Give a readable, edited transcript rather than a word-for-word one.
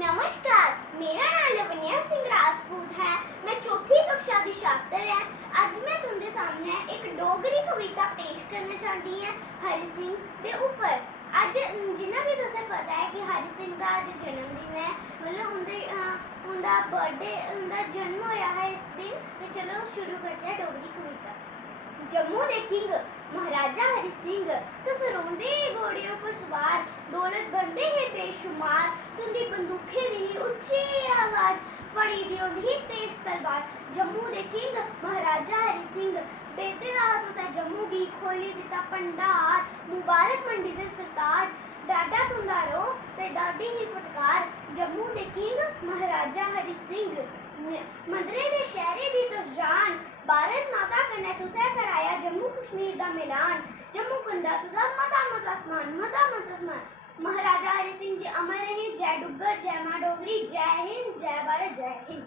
नमस्कार, मेरा नाम लवन्या सिंह राजपूत है। मैं चौथी कक्षा की छात्र है। आज मैं तुंदे सामने एक डोगरी कविता पेश करना चाहती है हरि सिंह के ऊपर। आज जिन्ना भी तुझे पता है कि हरि सिंह का आज जन्मदिन है, मतलब उनका बर्थडे, उनका जन्म होया है इस दिन। तो चलो शुरू करते हैं डोगरी कविता। जम्मू दे किंग महाराजा हरि सिंह तुस रोंदे घोड़ियों पर सवार, दौलत बनदे है बेशुमार। तुंदी बंदूखें दी उच्ची आवाज, फड़ी दी होंदी तेज तलवार। जम्मू दे किंग महाराजा हरि सिंह बेते दा तुसा जम्मू गी खोली दिता भंडार। मुबारक मंडी दे सरताज, डाडा तुंदा रो ते डाडी ही फटकार। जम्मू दे किंग महाराजा हरि सिंह मंदरे दे शहरे दी तुस जान। भारत माता कन्नै तुसें कराया जम्मू कश्मीर दा मिलान। जम्मू कंदा तुदा मता मता समान। महाराजा हरि सिंह जी अमर रहे। जय डुग्गर, जय मां डोगरी, जय हिंद, जय भारत, जय हिंद।